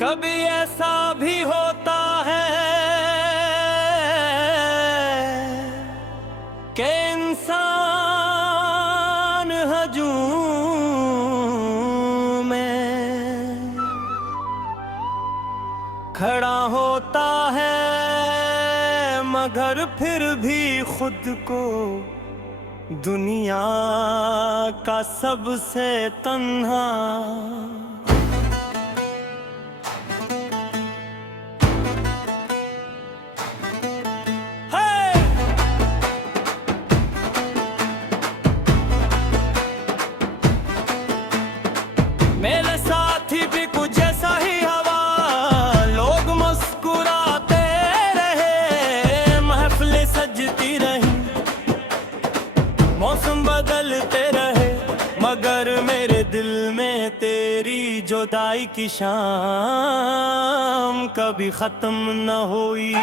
कभी ऐसा भी होता है कि इंसान हजूम में खड़ा होता है, मगर फिर भी खुद को दुनिया का सबसे तन्हा मेरे साथी भी कुछ ऐसा ही हवा, लोग मुस्कुराते रहे, महफिलें सजती रही, मौसम बदलते रहे, मगर मेरे दिल में तेरी जुदाई की शाम कभी खत्म न हुई।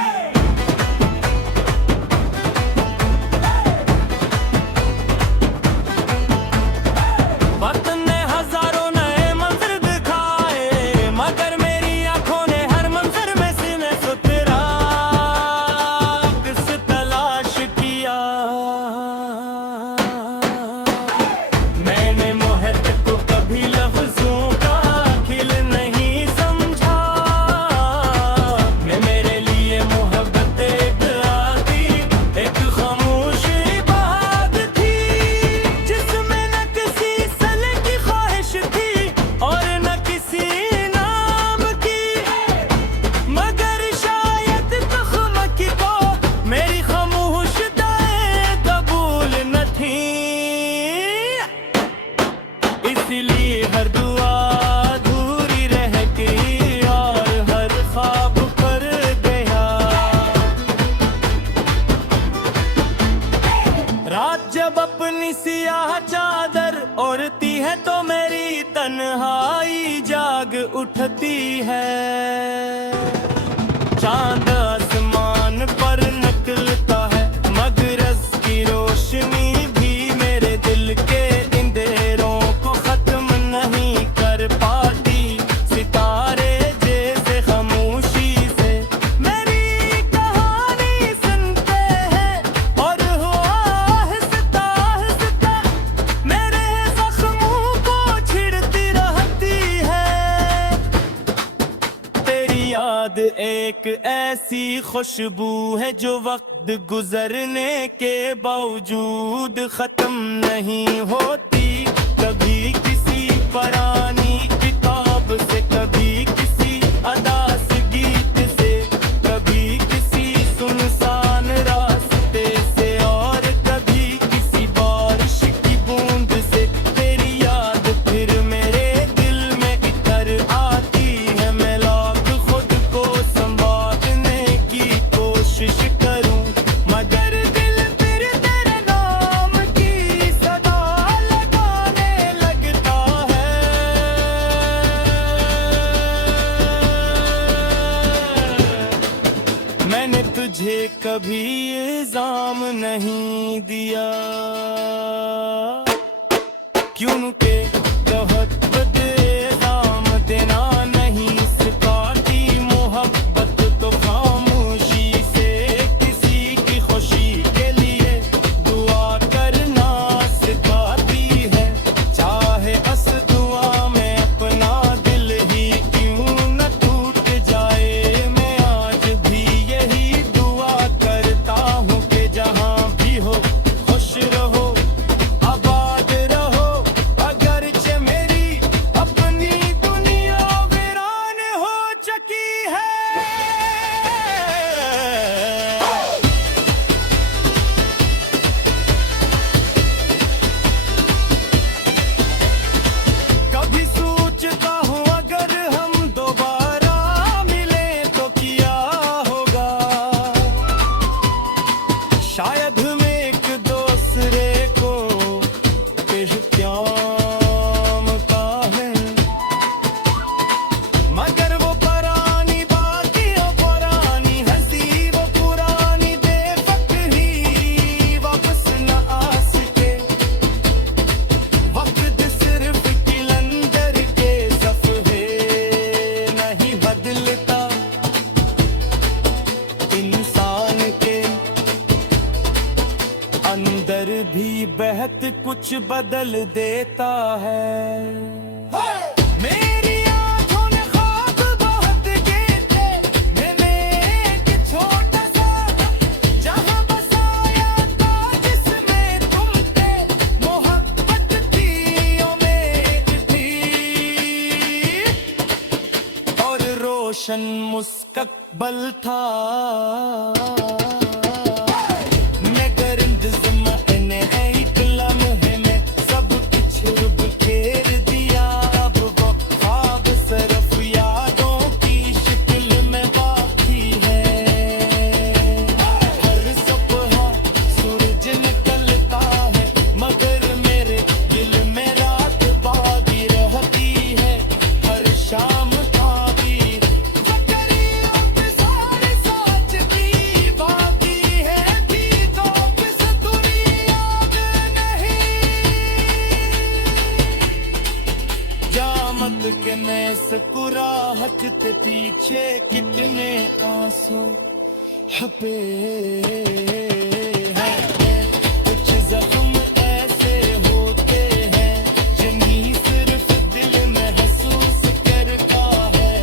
इसलिए हर दुआ अधूरी रह गई और हर ख्वाब पर गया। रात जब अपनी सियाह चादर ओढ़ती है तो मेरी तन्हाई जाग उठती है। चांद आसमान पर निकलता है, मगरस की रोशनी भी मेरे दिल के एक ऐसी खुशबू है जो वक्त गुजरने के बावजूद खत्म नहीं होती। कभी किसी पुरानी किताब से, कभी किसी अदास गीत से, कभी किसी सुनसान रास्ते से, और कभी किसी बारिश की बूंद से। तेरी याद फिर मेरे दिल में इतर आती है। मैं लाख खुद को संभालने की कोशिश करूं, मगर दिल फिर तेरे नाम की सदा लगाने लगता है। मैंने तुझे कभी इल्जाम नहीं दिया, क्यों के बहुत बदनाम देना नहीं सिखाती मोहब्बत तो खामोशी से। किसी की खुशी के लिए दुआ करना सिखाती है, चाहे बस दुआ में अपना दिल ही क्यों न टूट जाए। मैं आज भी यही दुआ करता हूँ कि जहाँ भी हो खुश रहो, आबाद रहो। अगरचे मेरी अपनी दुनिया वीरान हो चुकी है। कभी सोचता हूँ अगर हम दोबारा मिले तो क्या होगा। शायद हम एक दूसरे को पेशक्याम का है, मगर वो पुरानी बातें, पुरानी हंसी, वो पुरानी बेवक्त ही वापस न आ सके। वक्त सिर्फ किलंदर के सफ़े नहीं कहत कुछ बदल देता है। मेरी आंखों ने ख्वाब बहुत देखे, मैंने एक छोटा सा जहां बसाया था जिसमें तुम थे। मोहब्बत थी उम्मीद थी और रोशन मुस्तकबल था। के मैं मुस्कुराहट के पीछे कितने आंसू छुपे हैं। कुछ जख्म ऐसे होते हैं जिन्हें सिर्फ दिल महसूस करता है,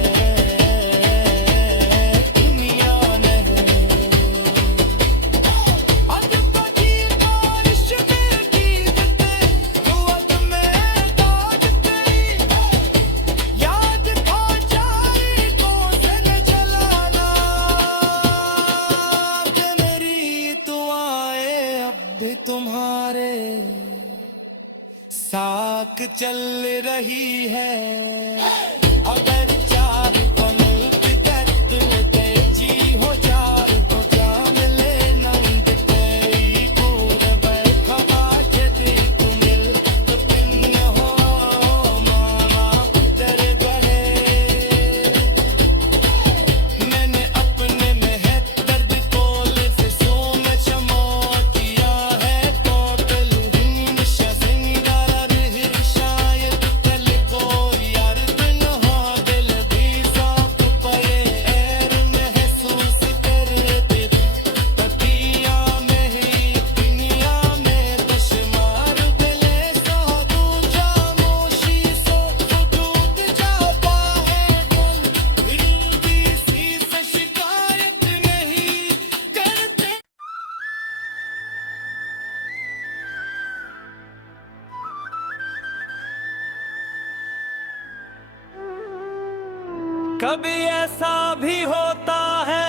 दुनिया नहीं। आज बड़ी बारिश में गिरते हुआ में ताज तेरी याद खा जाए कौन से न जलाना कि मेरी दुआएं अब भी तुम्हारे साथ चल रही है। अगर चार पलक कहते जी हो चार तो जान ले नंद तेरी पूरा बैठा आज दी तुम्हें तो पिन हो मामा तेरे बहे। मैंने अपने में है दर्द कोले से सोम चमो किया है तो दिल हिंद शजिंगारा रही शायद दिल को यार दिन हो दिल भी साफ पे एर महसूस करते तकिया में ही दुनिया में बशमार दिले सो दूजा मोशी सो दूध जाता है गुल रिंदी सी से शिकायत नहीं करते। कभी ऐसा भी होता है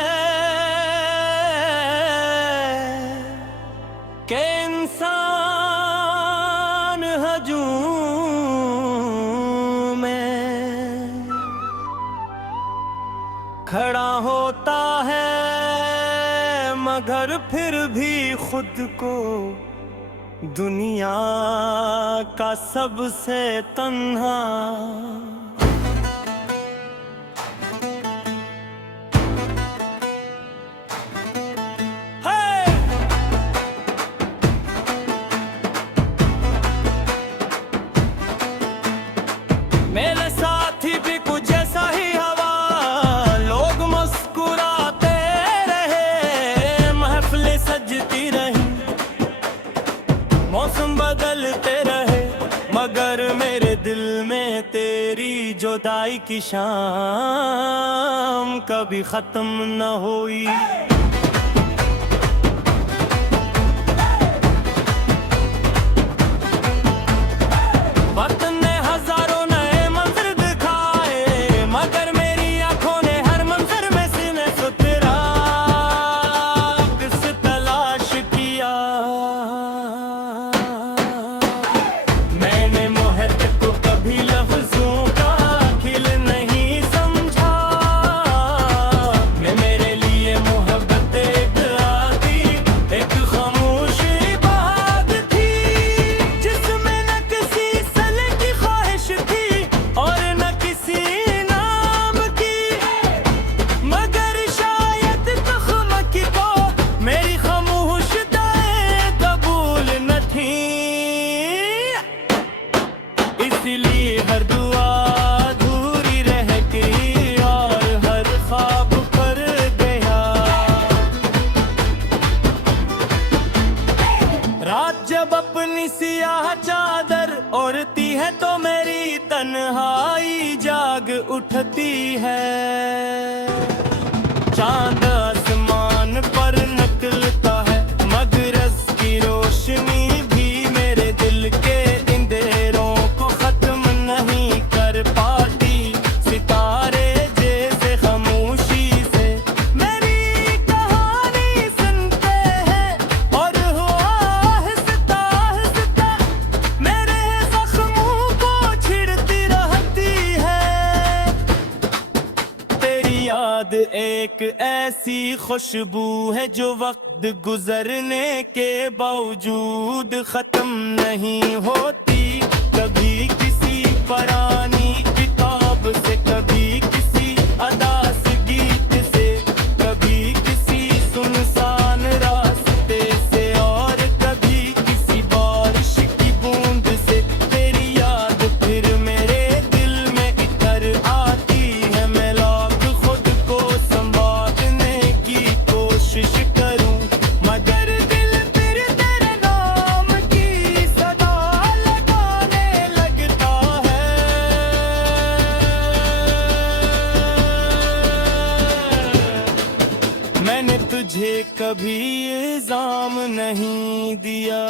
कि इंसान हजूम में खड़ा होता है मगर फिर भी खुद को दुनिया का सबसे तन्हा मेरे साथी भी कुछ ऐसा ही हवा, लोग मुस्कुराते रहे, महफिलें सजती रही, मौसम बदलते रहे, मगर मेरे दिल में तेरी जुदाई की शाम कभी खत्म न हुई। वक्त ने हजारों नए मंजर दिखाए मगर मेरी आंखों ने हर मंजर में सीने से तेरा किस तलाश किया। मैंने मोहब्बत को कभी लफ्जों का खिल नहीं समझा, मैं मेरे लिए मोहब्बत जब अपनी सियाह चादर ओढ़ती है तो मेरी तन्हाई जाग उठती है। चांद आसमान पर निकलता है मगर उसकी रोशनी भी मेरे दिल के अंधेरों को खत्म नहीं कर पाती। सितारे जैसे खामोशी से मेरी कहानी सुनते हैं और हो आहिस्ता आहिस्ता मेरे जख्मों को छिड़ती रहती है। तेरी याद एक ऐसी खुशबू है जो वक्त गुजरने के बावजूद खत्म नहीं होती। कभी किसी पुरानी किताब से, कभी किसी अदास गीत से, कभी किसी सुनसान रास्ते से और कभी किसी बारिश की बूंद से। तेरी याद फिर मेरे दिल में इतर आती है। मैं लाख खुद को संभालने की कोशिश करूं मगर दिल फिर तेरे नाम की सदा लगाने लगता है। मैंने तुझे कभी इल्जाम नहीं दिया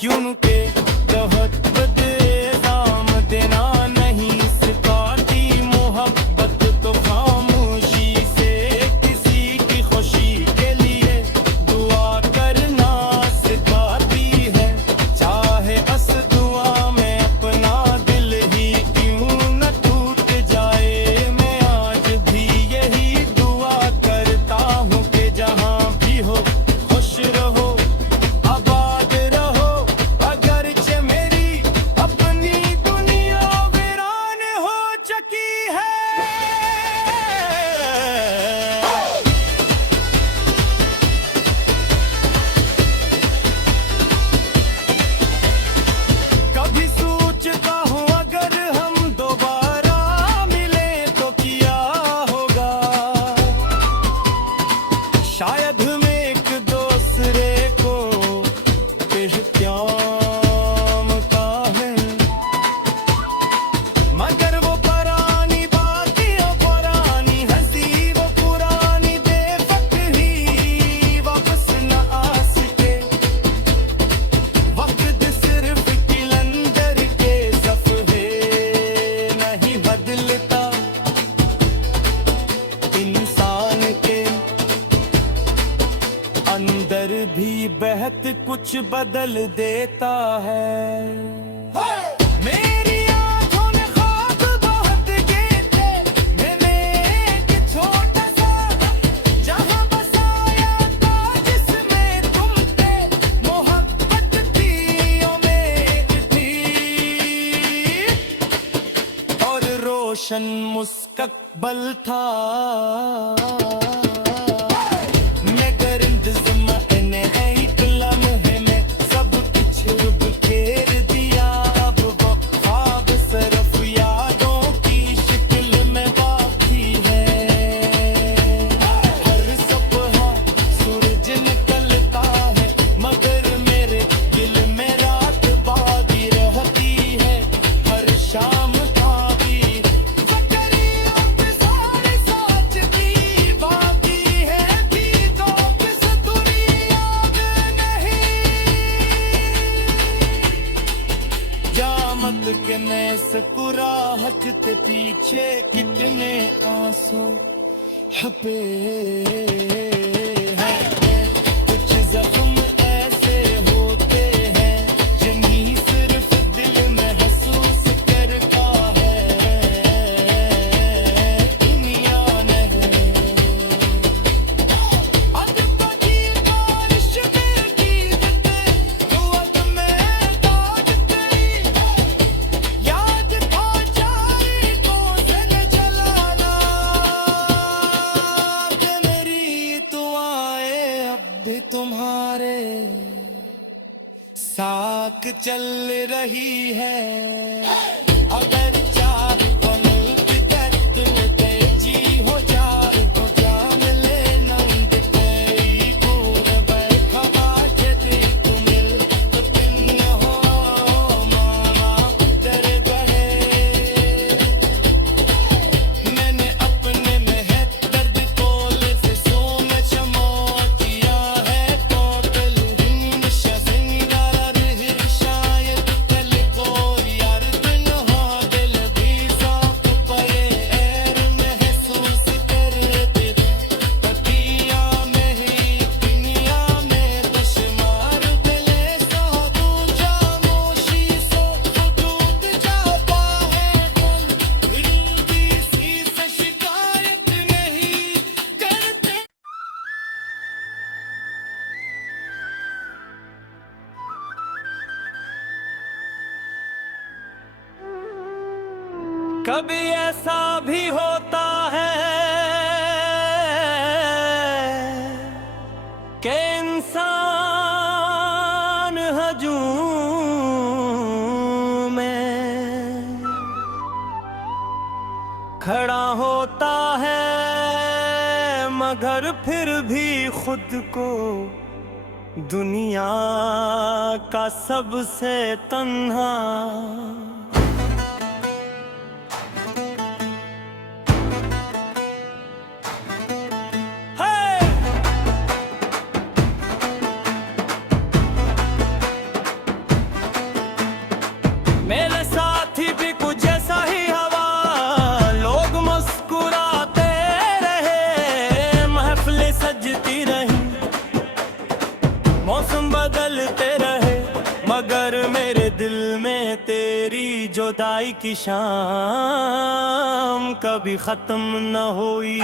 क्योंकि बहुत बदनाम देना नहीं सिखाती मोहब्बत तो खामोशी से किसी की खुशी के लिए दुआ करना सिखाती है। चाहे उस दुआ में अपना दिल ही क्यों न टूट जाए। मैं आज भी यही दुआ करता हूँ कि जहाँ भी हो खुश रहो आबाद रहो। अगरचे मेरी अपनी दुनिया वीरान हो चुकी है। कभी सोचता हूँ अगर हम दोबारा मिले तो क्या होगा। शायद हम एक दूसरे को पहचान का है मगर वो पुरानी बातें पुरानी हंसी वो पुरानी बेफक ही वापस न आ सके। वक्त सिर्फ किलंदर के सफ़े नहीं बदलता इंसान के अंदर भी बहत कुछ बदल देता है। मेरी आंखों ने ख्वाब बहुत देखे मैंने एक छोटा सा जहां बसाया था जिसमें तुम थे। मोहब्बत थी उम्मीद थी और रोशन मुस्तकबल था। मगर ज़माने एक लम्हे में सब कुछ बिखेर दिया। अब वो ख्वाब सिर्फ यादों की शक्ल में बाकी है। हर सुबह सूरज निकलता है मगर मेरे दिल में रात बाकी रहती है। हर शाम का भी ज़करिया पे सारे साथ की बाकी है कि तो किस दुनिया में नहीं। जामत के मैं सकुराहत ते पीछे कितने आंसू हपे हैं। कुछ जख्म ऐसे होते हैं जिन्हें सिर्फ दिल महसूस करता है दुनिया नहीं। अदबी बारिश में गीतते दुआत में ताजते याद था जारी को सन जलाना कि मेरी दुआएं अब भी तुम्हारे साथ चल रही है। अगर चार पल बितते जी हो चार तो जान ले नंद तेरी पूर बैठा कभी ऐसा भी होता है कि इंसान हजूम में खड़ा होता है, मगर फिर भी खुद को दुनिया का सबसे तन्हा मेरे साथी भी कुछ ऐसा ही हवा, लोग मुस्कुराते रहे, महफिलें सजती रही, मौसम बदलते रहे, मगर मेरे दिल में तेरी जुदाई की शाम कभी खत्म न हुई।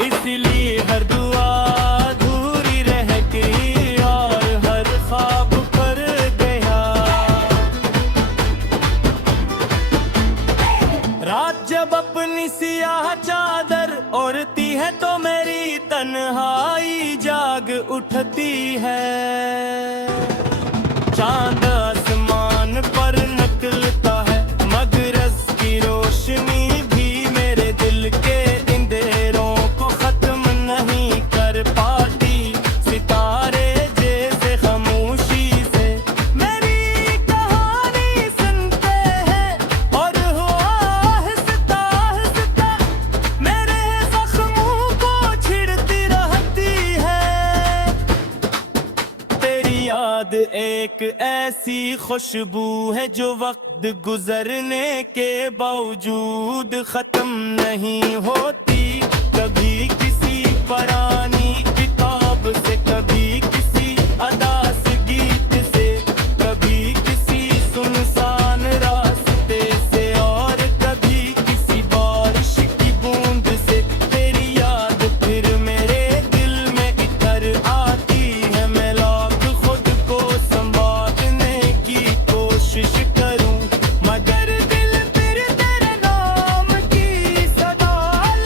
इसलिए हर दुआ अधूरी रह गई और हर ख्वाब पर गया। रात जब अपनी सियाह चादर ओढ़ती है तो मेरी तन्हाई जाग उठती है। चांद आसमान पर निकलता है, मगर की रोशनी भी मेरे दिल के एक ऐसी खुशबू है जो वक्त गुजरने के बावजूद खत्म नहीं होती। कभी किसी पुरानी किताब से, कभी किसी अदा से गीत से, कभी किसी सुनसान रास्ते से, और कभी किसी बारिश की बूंद से। तेरी याद फिर मेरे दिल में इतर आती है। मैं लाख खुद को संभालने की कोशिश करूं, मगर दिल फिर तेरे नाम की सदा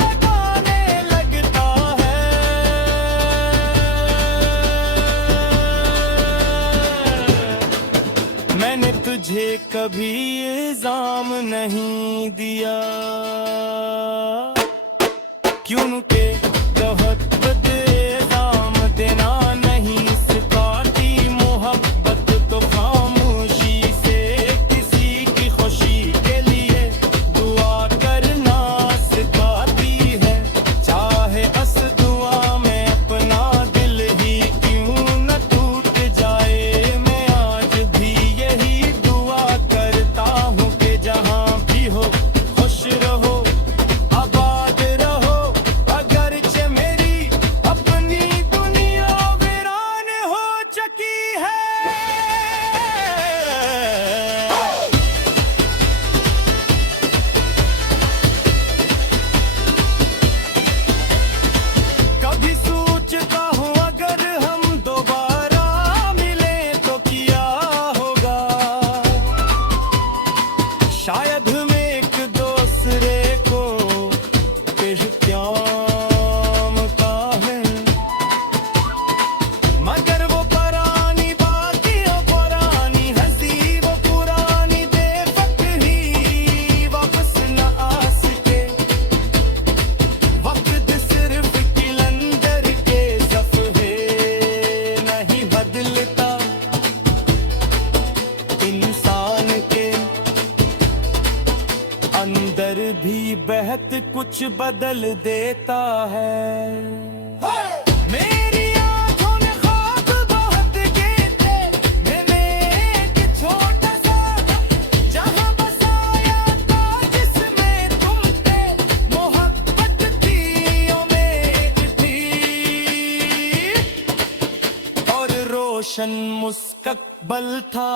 लगाने लगता है। मैंने तुझे कभी इल्जाम नहीं दिया, क्यों के बहुत बदनाम देना नहीं सिखाती मोहब्बत तो खामोशी से किसी की खुशी के लिए दुआ करना सिखाती है। चाहे बस दुआ में अपना दिल ही क्यों न टूट जाए, मैं आज भी यही दुआ करता हूँ कि जहाँ भी हो खुश रहो, आबाद रहो। अगरचे मेरी अपनी दुनिया वीरान हो चुकी है। कभी सोचता हूँ अगर हम दोबारा मिले तो क्या होगा। शायद हम एक दूसरे को इख्तियाम का है, मगर वो पुरानी बातें पुरानी हंसी, वो पुरानी बेफक ही वापस न आ सके। वक्त सिर्फ किलंदर के सफ़े नहीं भर बहत कुछ बदल देता है। मेरी आंखों ने ख्वाब बहुत देखे, मैंने एक छोटा सा जहां बसाया था जिसमें तुम थे। मोहब्बत थी उम्मीद थी और रोशन मुस्तकबल था।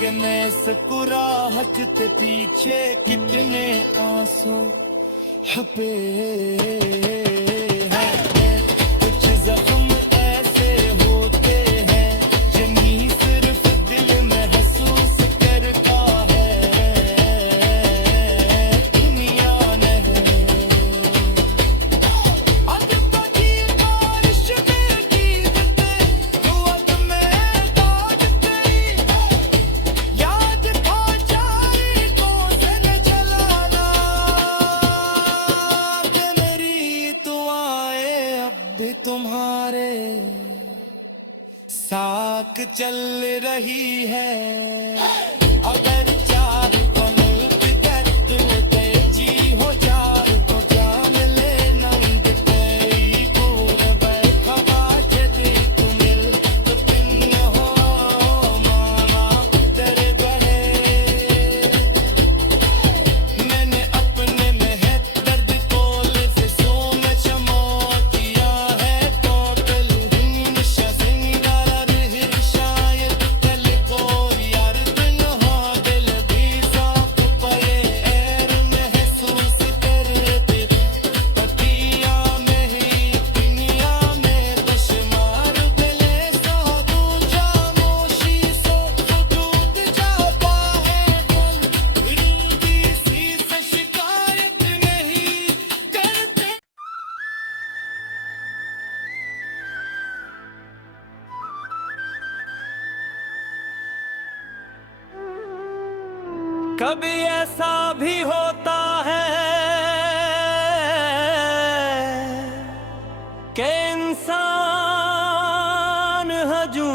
के मैं मुस्कुराहट के पीछे कितने आंसू छुपे हैं। कुछ जख्म ऐसे होते हैं जिन्हें सिर्फ दिल महसूस करता है, दुनिया नहीं। अब तो की बारिश में गिरते हुआ तुम्हें ताज तेरी याद खा जाए कौन से न जलाना कि मेरी दुआएं अब भी तुम्हारे साथ चल रही है। अगर चार को मिलते जी हो चार को जान ले नंद तेरी पूर बैठा जदी तू मिल तो पिन हो मामा तेरे बहे। मैंने अपने में है दर्द को लिफ्सों में चमो किया है तो दिल नशा जिंगार रही शायद दिल को यार दिन हो दिल भी साफ पए एर महसूस करते पतिया में ही दुनिया में दुश्मन दिले सो दूजा मोशी सो वजूद जाता है गुल रुदी सी से शिकायत नहीं करते। कभी ऐसा भी होता है कि इंसान हजूम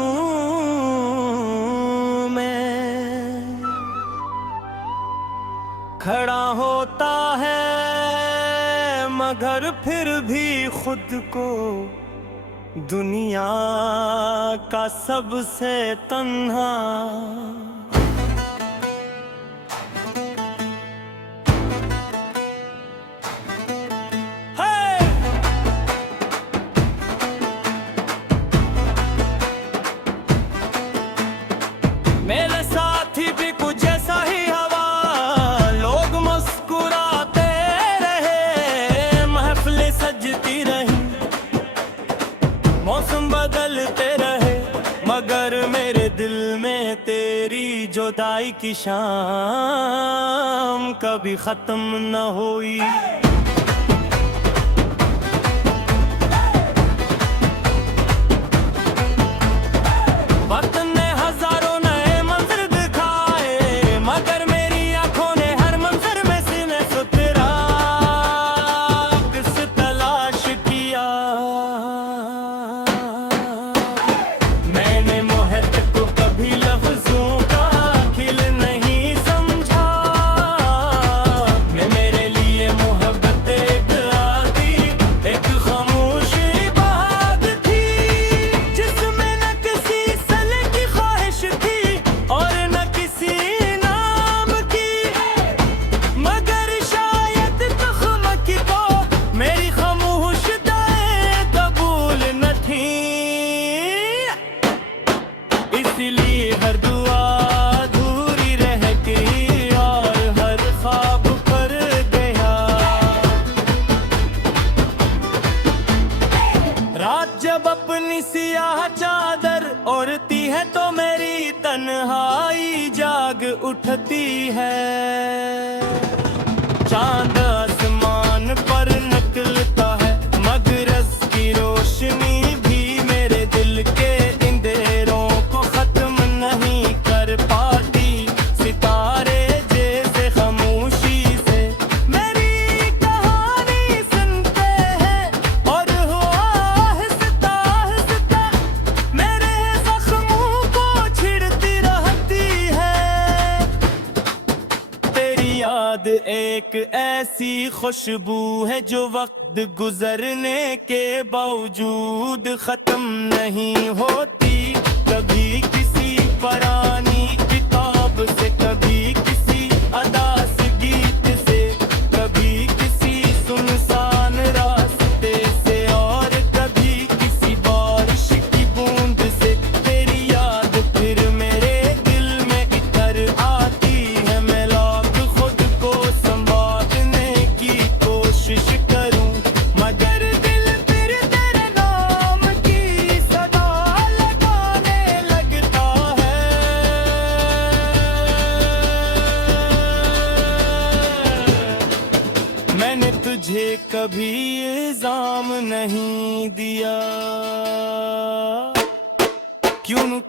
में खड़ा होता है मगर फिर भी खुद को दुनिया का सबसे तन्हा है। मेरे साथी भी कुछ ऐसा ही हवा, लोग मुस्कुराते रहे, महफिलें सजती रही, मौसम बदलते रहे, मगर मेरे दिल में तेरी जुदाई की शाम कभी खत्म न हुई। वक्त ने हजारों नए मंजर दिखाए, मगर मेरी आंखों ने हर मंजर में सीने से तेरा अक्स तलाश किया। मैंने मोहब्बत को कभी लफ्जों का खिल नहीं समझा, मैं मेरे लिए मोहब्बत जब अपनी सियाह चादर ओढ़ती है तो मेरी तन्हाई जाग उठती है। चांद आसमान पर निकलता है मगरस की रोशनी भी मेरे दिल के अंधेरों को खत्म नहीं कर पाती। सितारे जैसे खामोशी से मेरी कहानी सुनते हैं और हो आहिस्ता आहिस्ता मेरे जख्मों को छिड़ती रहती है। तेरी याद एक ऐसी खुशबू है जो वक्त गुजरने के बावजूद खत्म नहीं होती। कभी किसी पुरानी किताब से, कभी किसी अदास गीत से, कभी किसी सुनसान रास्ते से और कभी किसी बारिश की बूंद से। तेरी याद फिर मेरे दिल में इतर आती है। मैं लाख खुद को संभालने की कोशिश करूं मगर दिल फिर तेरे नाम की सदा लगाने लगता है। मैंने तुझे कभी इल्जाम नहीं दिया, क्यों